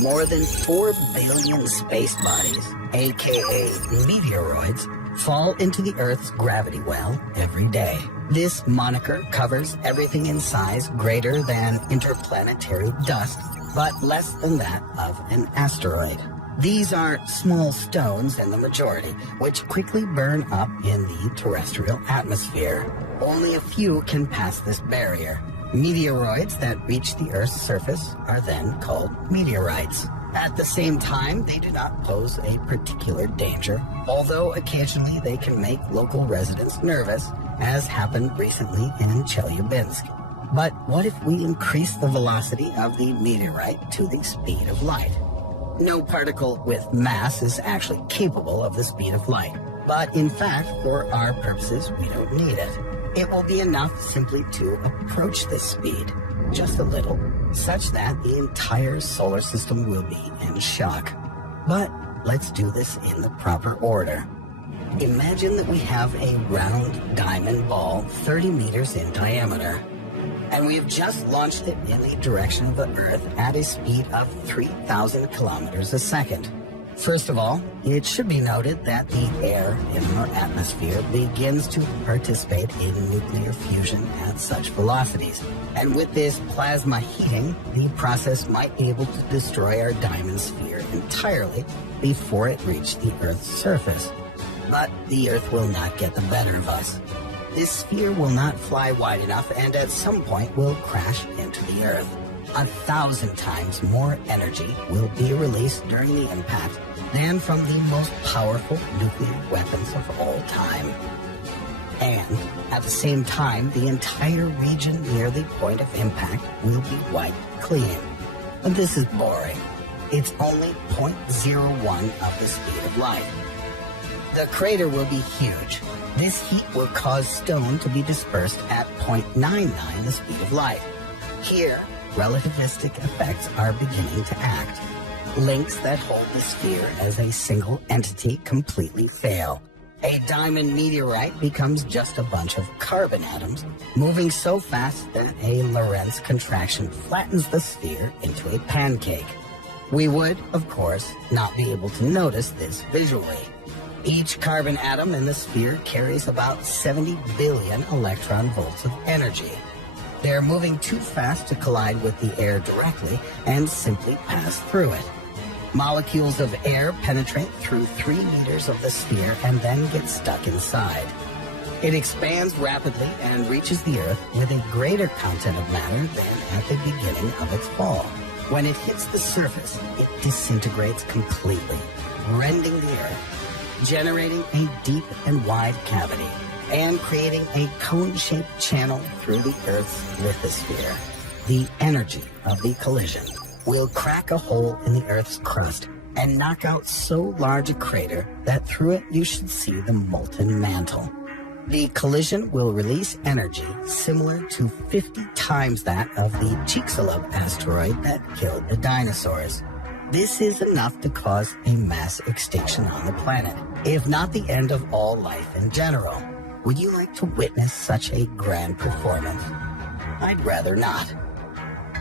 More than 4 billion space bodies, aka meteoroids, fall into the Earth's gravity well every day. This moniker covers everything in size greater than interplanetary dust, but less than that of an asteroid. These are small stones in the majority, which quickly burn up in the terrestrial atmosphere. Only a few can pass this barrier. Meteoroids that reach the Earth's surface are then called meteorites. At the same time, they do not pose a particular danger, although occasionally they can make local residents nervous, as happened recently in Chelyabinsk. But what if we increase the velocity of the meteorite to the speed of light? No particle with mass is actually capable of the speed of light, but in fact, for our purposes, we don't need it. It will be enough simply to approach this speed, just a little, such that the entire solar system will be in shock. But let's do this in the proper order. Imagine that we have a round diamond ball 30 meters in diameter, and we have just launched it in the direction of the Earth at a speed of 3,000 kilometers a second. First of all, it should be noted that the air in our atmosphere begins to participate in nuclear fusion at such velocities. And with this plasma heating, the process might be able to destroy our diamond sphere entirely before it reached the Earth's surface. But the Earth will not get the better of us. This sphere will not fly wide enough and at some point will crash into the Earth. 1,000 times more energy will be released during the impact than from the most powerful nuclear weapons of all time. And at the same time, the entire region near the point of impact will be wiped clean. But this is boring. It's only 0.01 of the speed of light. The crater will be huge. This heat will cause stone to be dispersed at 0.99 the speed of light. Here, relativistic effects are beginning to act. Links that hold the sphere as a single entity completely fail. A diamond meteorite becomes just a bunch of carbon atoms, moving so fast that a Lorentz contraction flattens the sphere into a pancake. We would, of course, not be able to notice this visually. Each carbon atom in the sphere carries about 70 billion electron volts of energy. They're moving too fast to collide with the air directly and simply pass through it. Molecules of air penetrate through 3 meters of the sphere and then get stuck inside. It expands rapidly and reaches the Earth with a greater content of matter than at the beginning of its fall. When it hits the surface, it disintegrates completely, rending the Earth, generating a deep and wide cavity, and creating a cone-shaped channel through the Earth's lithosphere. The energy of the collision will crack a hole in the Earth's crust and knock out so large a crater that through it you should see the molten mantle. The collision will release energy similar to 50 times that of the Chicxulub asteroid that killed the dinosaurs. This is enough to cause a mass extinction on the planet, if not the end of all life in general. Would you like to witness such a grand performance? I'd rather not.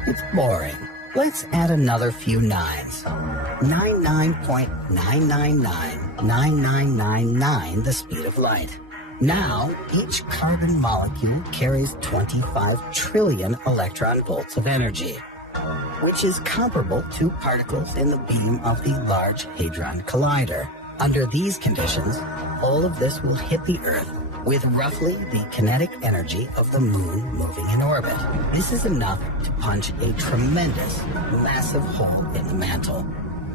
It's boring. Let's add another few nines. 99.9999999 the speed of light. Now, each carbon molecule carries 25 trillion electron volts of energy, which is comparable to particles in the beam of the Large Hadron Collider. Under these conditions, all of this will hit the Earth with roughly the kinetic energy of the moon moving in orbit. This is enough to punch a tremendous, massive hole in the mantle,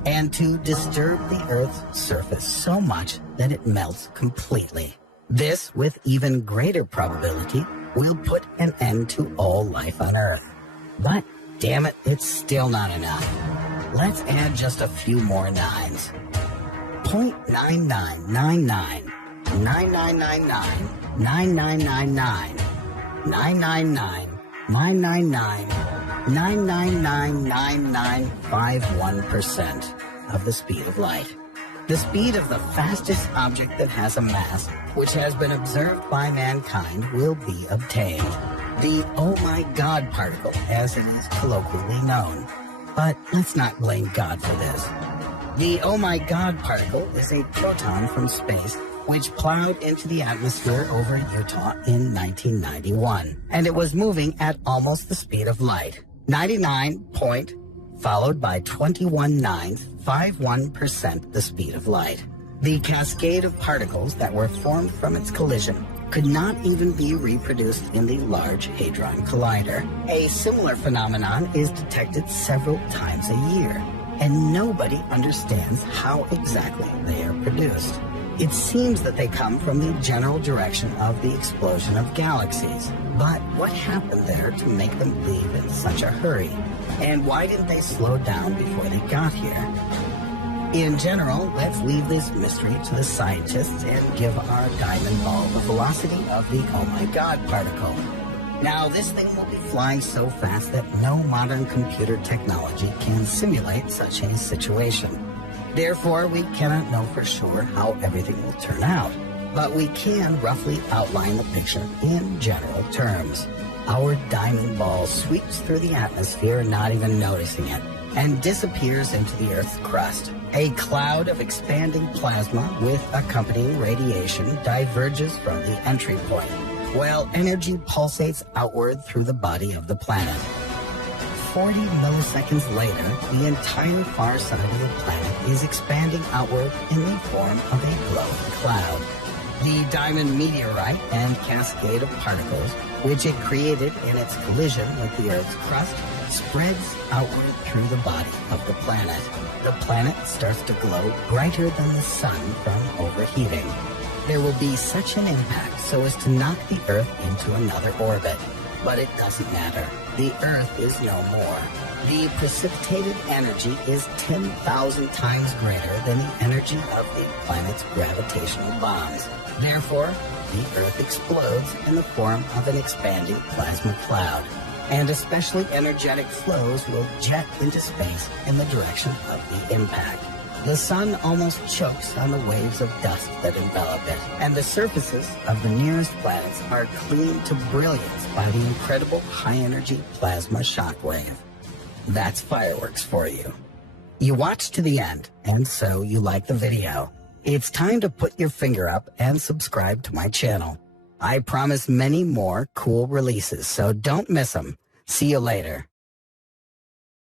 and to disturb the Earth's surface so much that it melts completely. This, with even greater probability, will put an end to all life on Earth. But, damn it, it's still not enough. Let's add just a few more nines. 0.9999 9999 9999 999 999 9999951% of the speed of light. The speed of the fastest object that has a mass, which has been observed by mankind, will be obtained. The oh my god particle, as it is colloquially known. But let's not blame God for this. The oh my God particle is a proton from space which plowed into the atmosphere over Utah in 1991. And it was moving at almost the speed of light. 99 point, followed by 21.951% the speed of light. The cascade of particles that were formed from its collision could not even be reproduced in the Large Hadron Collider. A similar phenomenon is detected several times a year, and nobody understands how exactly they are produced. It seems that they come from the general direction of the explosion of galaxies. But what happened there to make them leave in such a hurry? And why didn't they slow down before they got here? In general, let's leave this mystery to the scientists and give our diamond ball the velocity of the oh my God particle. Now, this thing will be flying so fast that no modern computer technology can simulate such a situation. Therefore, we cannot know for sure how everything will turn out, but we can roughly outline the picture in general terms. Our diamond ball sweeps through the atmosphere, not even noticing it, and disappears into the Earth's crust. A cloud of expanding plasma with accompanying radiation diverges from the entry point, while energy pulsates outward through the body of the planet. 40 milliseconds later, the entire far side of the planet is expanding outward in the form of a glowing cloud. The diamond meteorite and cascade of particles, which it created in its collision with the Earth's crust, spreads outward through the body of the planet. The planet starts to glow brighter than the sun from overheating. There will be such an impact so as to knock the Earth into another orbit. But it doesn't matter. The Earth is no more. The precipitated energy is 10,000 times greater than the energy of the planet's gravitational bonds. Therefore, the Earth explodes in the form of an expanding plasma cloud, and especially energetic flows will jet into space in the direction of the impact. The sun almost chokes on the waves of dust that envelop it, and the surfaces of the nearest planets are cleaned to brilliance by the incredible high-energy plasma shockwave. That's fireworks for you. You watched to the end, and so you like the video. It's time to put your finger up and subscribe to my channel. I promise many more cool releases, so don't miss them. See you later.